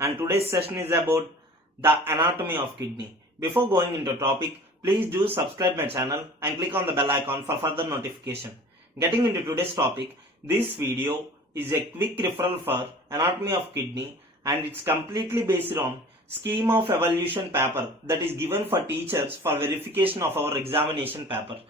and today's session is about the anatomy of kidney. Before going into topic, please do subscribe my channel and click on the bell icon for further notification. Getting into today's topic, this video is a quick referral for anatomy of kidney and it's completely based on scheme of evaluation paper that is given for teachers for verification of our examination paper.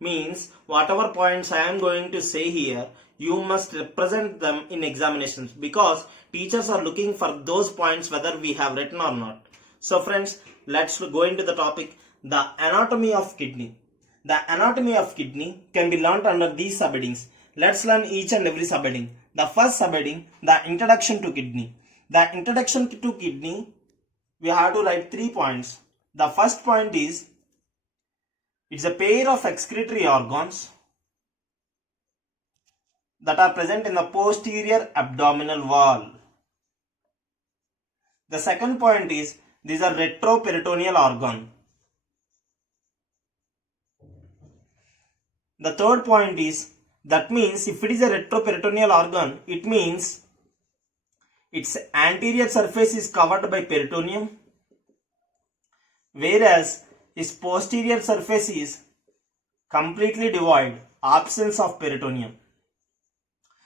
Means whatever points I am going to say here, you must represent them in examinations because teachers are looking for those points whether we have written or not. So friends, let's go into the topic, the anatomy of kidney. The anatomy of kidney can be learnt under these subheadings. Let's learn each and every subheading. The first subheading, the introduction to kidney. The introduction to kidney, we have to write 3 points. The first point is, it's a pair of excretory organs that are present in the posterior abdominal wall. The second point is, these are retroperitoneal organ. The third point is, that means if it is a retroperitoneal organ, it means its anterior surface is covered by peritoneum, whereas its posterior surface is completely devoid, absence of peritoneum.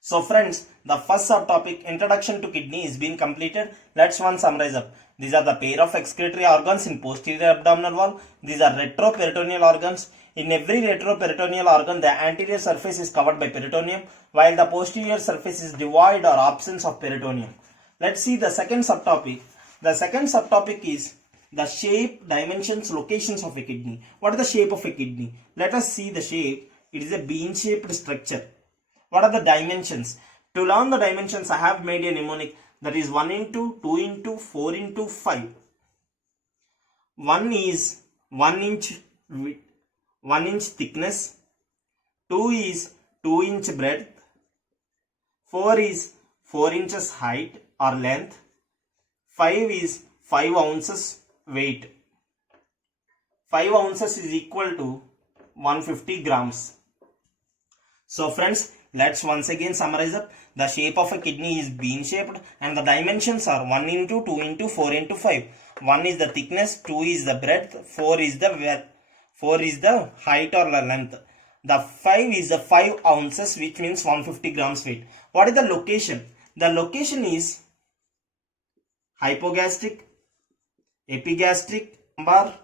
So friends, the first subtopic, introduction to kidney, is being completed. Let's one summarize up. These are the pair of excretory organs in posterior abdominal wall. These are retroperitoneal organs. In every retroperitoneal organ, the anterior surface is covered by peritoneum, while the posterior surface is devoid or absence of peritoneum. Let's see the second subtopic. The second subtopic is the shape, dimensions, locations of a kidney. What is the shape of a kidney? Let us see the shape. It is a bean-shaped structure. What are the dimensions? To learn the dimensions, I have made a mnemonic that is 1 into 2 into 4 into 5. 1 is 1 inch thickness, 2 is 2 inch breadth, 4 is 4 inches height or length, 5 is 5 ounces weight. 5 ounces is equal to 150 grams. So friends, let's once again summarize up. The shape of a kidney is bean shaped and the dimensions are 1 into 2 into 4 into 5. 1 is the thickness, 2 is the breadth, 4 is the width, 4 is the height or the length. The 5 is the 5 ounces, which means 150 grams weight. What is the location? The location is hypogastric, epigastric, lumbar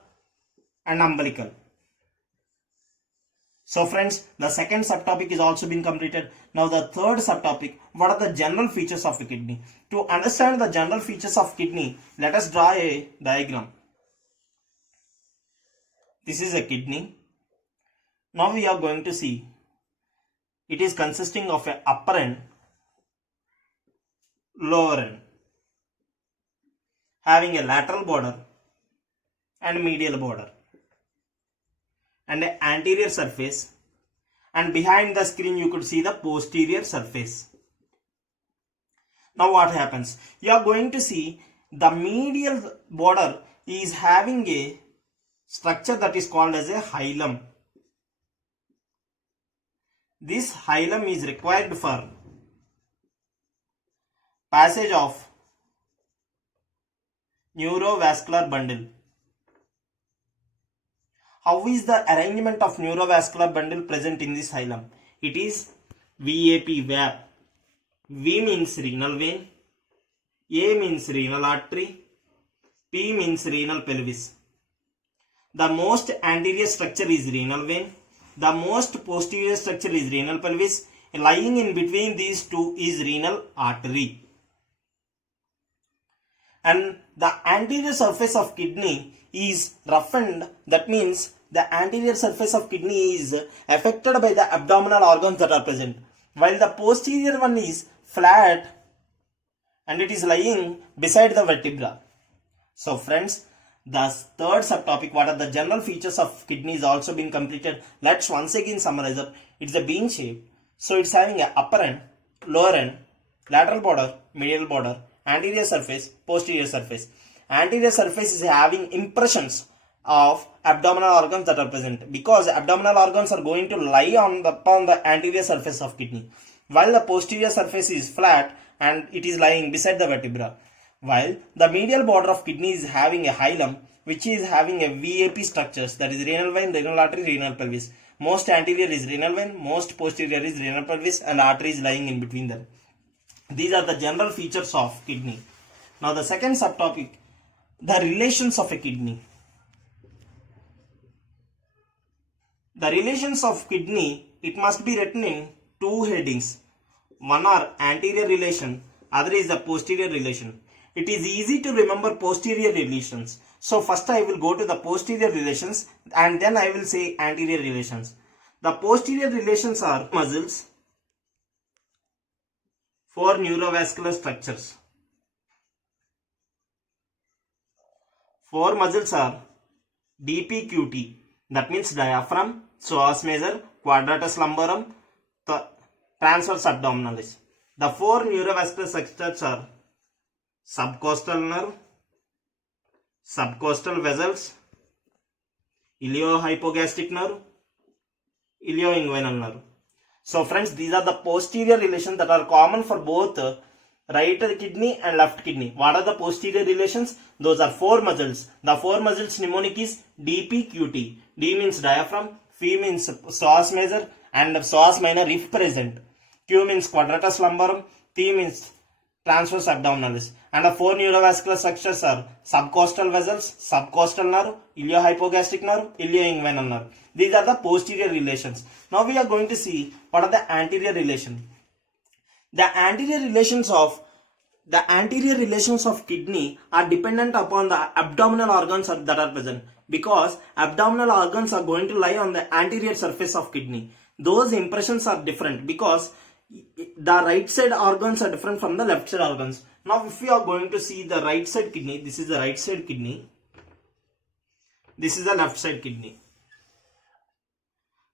and umbilical. So friends, the second subtopic is also been completed. Now the third subtopic, what are the general features of a kidney? To understand the general features of kidney, let us draw a diagram. This is a kidney. Now we are going to see, it is consisting of an upper end, lower end, having a lateral border and medial border, and an anterior surface, and behind the screen you could see the posterior surface. Now what happens? You are going to see the medial border is having a structure that is called as a hilum. This hilum is required for passage of neurovascular bundle. How is the arrangement of neurovascular bundle present in this hilum? It is VAP, VAP. V means renal vein, A means renal artery, P means renal pelvis. The most anterior structure is renal vein. The most posterior structure is renal pelvis. Lying in between these two is renal artery. And the anterior surface of kidney is roughened. That means the anterior surface of kidney is affected by the abdominal organs that are present, while the posterior one is flat and it is lying beside the vertebra. So friends, the third subtopic, what are the general features of kidney, is also been completed. Let's once again summarize up. It's a bean shape, so it's having an upper end, lower end, lateral border, medial border, anterior surface, posterior surface. Anterior surface is having impressions of abdominal organs that are present, because abdominal organs are going to lie upon the anterior surface of kidney, while the posterior surface is flat and it is lying beside the vertebra. while the medial border of kidney is having a hilum which is having a VAP structures, that is renal vein, renal artery, renal pelvis. Most anterior is renal vein, most posterior is renal pelvis, and artery is lying in between them. These are the general features of kidney. Now the second subtopic, the relations of a kidney. The relations of kidney, it must be written in two headings. One are anterior relation, other is the posterior relation. It is easy to remember posterior relations. So first I will go to the posterior relations and then I will say anterior relations. The posterior relations are muscles, four neurovascular structures. Four muscles are DPQT, that means diaphragm, psoas major, quadratus lumborum, transverse abdominalis. The four neurovascular structures are subcostal nerve, subcostal vessels, iliohypogastric nerve, ilioinguinal nerve. So friends, these are the posterior relations that are common for both right kidney and left kidney. What are the posterior relations? Those are four muscles. The four muscles mnemonic is DPQT. D means diaphragm, P means psoas major and psoas minor if present. Q means quadratus lumborum, T means transverse abdominalis. And the four neurovascular structures are subcostal vessels, subcostal nerve, iliohypogastric nerve, ilioinguinal nerve. These are the posterior relations. Now we are going to see what are the anterior relations. The anterior relations of kidney are dependent upon the abdominal organs that are present, because abdominal organs are going to lie on the anterior surface of kidney. Those impressions are different because the right side organs are different from the left side organs. Now if we are going to see the right side kidney, this is the right side kidney, this is the left side kidney.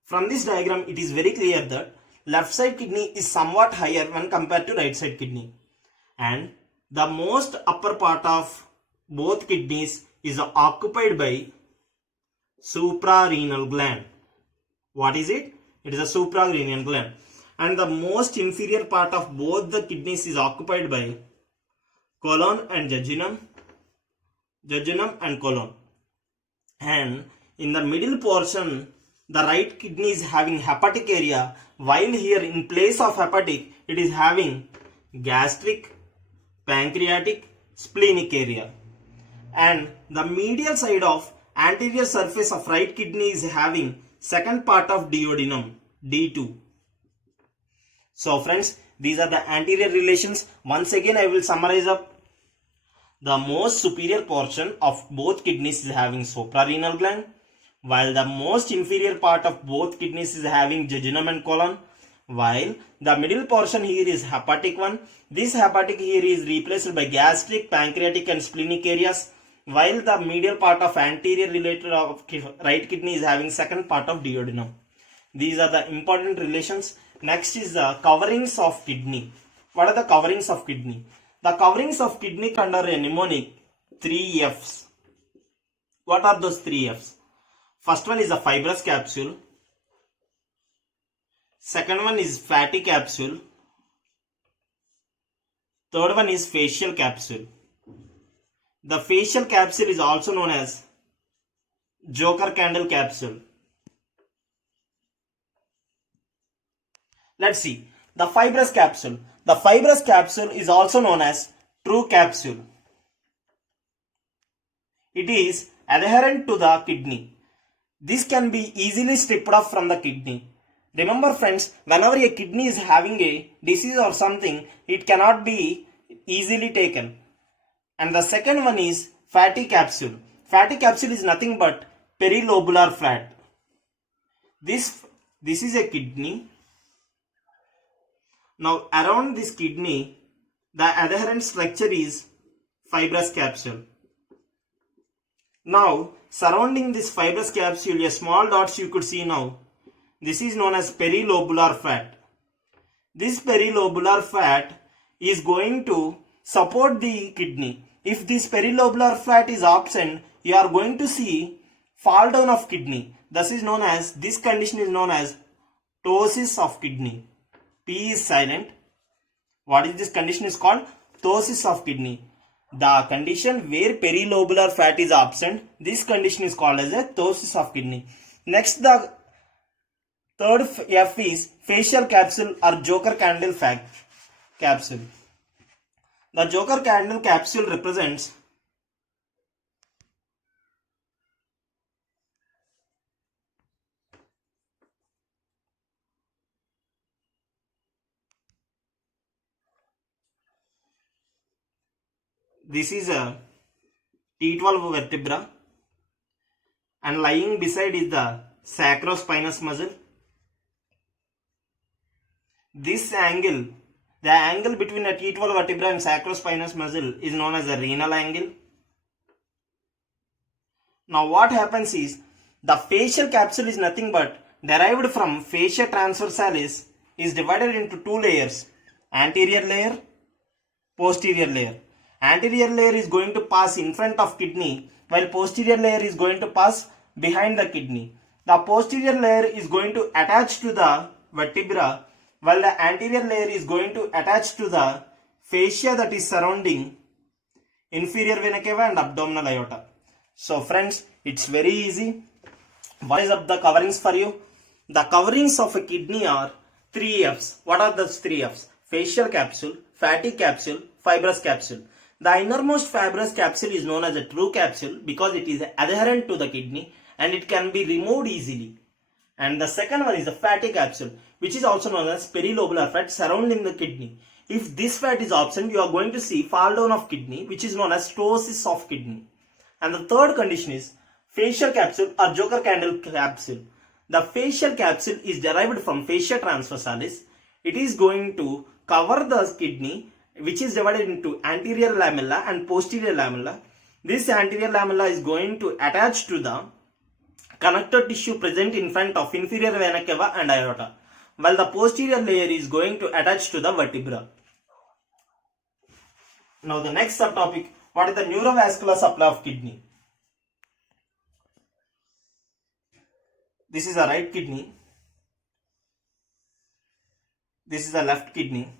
From this diagram it is very clear that left side kidney is somewhat higher when compared to right side kidney, and the most upper part of both kidneys is occupied by suprarenal gland. What is it? It is a suprarenal gland. And the most inferior part of both the kidneys is occupied by colon and jejunum and colon. And in the middle portion, the right kidney is having hepatic area, while here in place of hepatic, it is having gastric, pancreatic, splenic area. And the medial side of anterior surface of right kidney is having second part of duodenum, D2. So friends, these are the anterior relations. Once again I will summarize up. The most superior portion of both kidneys is having suprarenal gland, while the most inferior part of both kidneys is having jejunum and colon, while the middle portion here is hepatic one. This hepatic here is replaced by gastric, pancreatic and splenic areas, while the medial part of anterior related of right kidney is having second part of duodenum. These are the important relations. Next is the coverings of kidney. What are the coverings of kidney? The coverings of kidney under a mnemonic 3 F's. What are those 3 F's? First one is the fibrous capsule. Second one is fatty capsule. Third one is facial capsule. The facial capsule is also known as Joker candle capsule. Let's see. The fibrous capsule. The fibrous capsule is also known as true capsule. It is adherent to the kidney. This can be easily stripped off from the kidney. Remember friends, whenever a kidney is having a disease or something, it cannot be easily taken. And the second one is fatty capsule. Fatty capsule is nothing but perilobular fat. This is a kidney. Now around this kidney, the adherent structure is fibrous capsule. Now surrounding this fibrous capsule, a small dots you could see now. This is known as perilobular fat. This perilobular fat is going to support the kidney. If this perilobular fat is absent, you are going to see fall down of kidney. This condition is known as ptosis of kidney. P is silent. What is this condition is called? Ptosis of kidney. The condition where perilobular fat is absent, this condition is called as a ptosis of kidney. Next, the third F is facial capsule or Joker candle capsule. The Joker candle capsule represents this is a T12 vertebra and lying beside is the sacrospinous muscle. This angle, the angle between a T12 vertebra and sacrospinous muscle is known as a renal angle. Now what happens is, the facial capsule is nothing but derived from fascia transversalis, is divided into two layers, anterior layer, posterior layer. Anterior layer is going to pass in front of kidney, while posterior layer is going to pass behind the kidney. The posterior layer is going to attach to the vertebra, while the anterior layer is going to attach to the fascia that is surrounding inferior vena cava and abdominal aorta. So friends, it's very easy. What is up the coverings for you? The coverings of a kidney are 3 F's. What are those 3 F's? Facial capsule, fatty capsule, fibrous capsule. The innermost fibrous capsule is known as a true capsule because it is adherent to the kidney and it can be removed easily. And the second one is the fatty capsule, which is also known as perilobular fat surrounding the kidney. If this fat is absent, you are going to see fall down of kidney, which is known as ptosis of kidney. And the third condition is facial capsule or Joker candle capsule. The facial capsule is derived from fascia transversalis. It is going to cover the kidney, which is divided into anterior lamella and posterior lamella. This anterior lamella is going to attach to the connective tissue present in front of inferior vena cava and aorta, while the posterior layer is going to attach to the vertebra. Now the next subtopic, what is the neurovascular supply of kidney? This is a right kidney. This is a left kidney.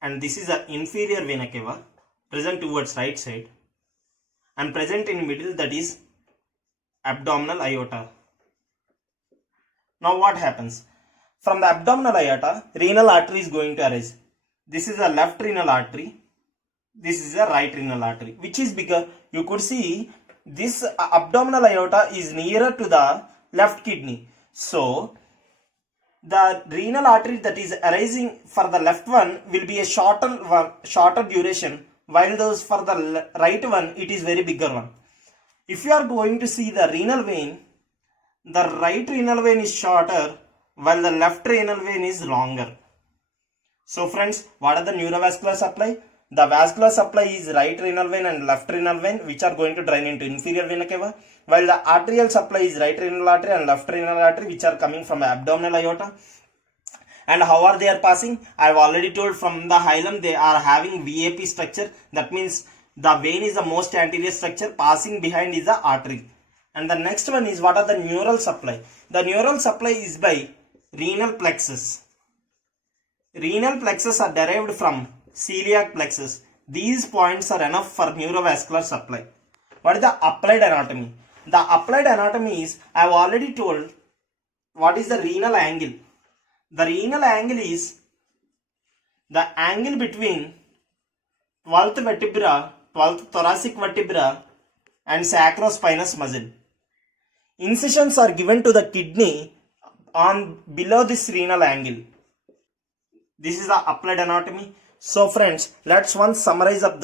And this is a inferior vena cava present towards right side and present in middle, that is abdominal aorta. Now what happens? From the abdominal aorta, renal artery is going to arise. This is a left renal artery. This is a right renal artery. Which is bigger? You could see this abdominal aorta is nearer to the left kidney. So the renal artery that is arising for the left one will be a shorter duration, while those for the right one, it is very bigger one. If you are going to see the renal vein, the right renal vein is shorter while the left renal vein is longer. So friends, what are the neurovascular supply? The vascular supply is right renal vein and left renal vein, which are going to drain into inferior vena cava, while the arterial supply is right renal artery and left renal artery, which are coming from abdominal aorta. And how are they are passing? I have already told, from the hilum they are having VAP structure. That means the vein is the most anterior structure, passing behind is the artery. And the next one is, what are the neural supply? The neural supply is by renal plexus. Renal plexus are derived from celiac plexus. These points are enough for neurovascular supply. What is the applied anatomy? The applied anatomy is, I have already told, what is the renal angle. The renal angle is the angle between 12th vertebra, 12th thoracic vertebra and sacrospinous muscle. Incisions are given to the kidney on below this renal angle. This is the applied anatomy. So friends, let's once summarize up.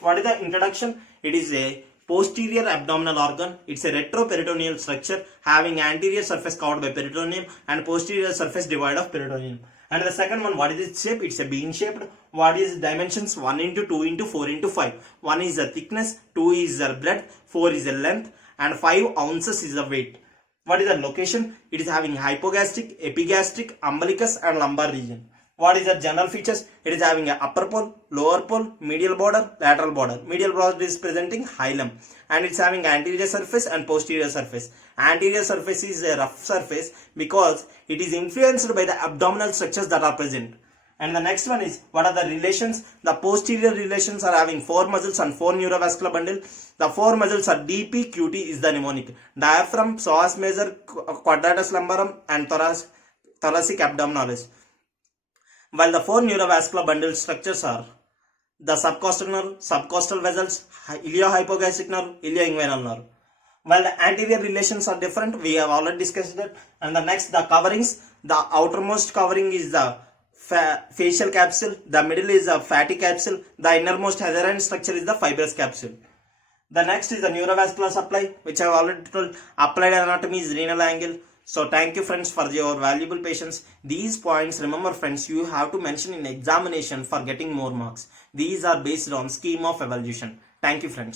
What is the introduction? It is a posterior abdominal organ. It's a retroperitoneal structure having anterior surface covered by peritoneum and posterior surface devoid of peritoneum. And the second one, what is its shape? It's a bean shaped. What is dimensions? 1 into 2 into 4 into 5. 1 is the thickness, 2 is the breadth, 4 is the length, and 5 ounces is the weight. What is the location? It is having hypogastric, epigastric, umbilicus and lumbar region. What is the general features? It is having an upper pole, lower pole, medial border, lateral border. Medial border is presenting hilum, and it's having anterior surface and posterior surface. Anterior surface is a rough surface because it is influenced by the abdominal structures that are present. And the next one is, what are the relations? The posterior relations are having 4 muscles and 4 neurovascular bundle. The 4 muscles are DP, QT is the mnemonic. Diaphragm, psoas major, quadratus lumborum and thoracic abdominalis. While the 4 neurovascular bundle structures are the subcostal nerve, subcostal vessels, iliohypogastric nerve, ilioinguinal nerve. While the anterior relations are different, we have already discussed that. And the next, the coverings, the outermost covering is the facial capsule, the middle is a fatty capsule, the innermost adherent structure is the fibrous capsule. The next is the neurovascular supply, which I have already told. Applied anatomy is renal angle. So thank you friends for your valuable patience. These points, remember friends, you have to mention in examination for getting more marks. These are based on scheme of evaluation. Thank you friends.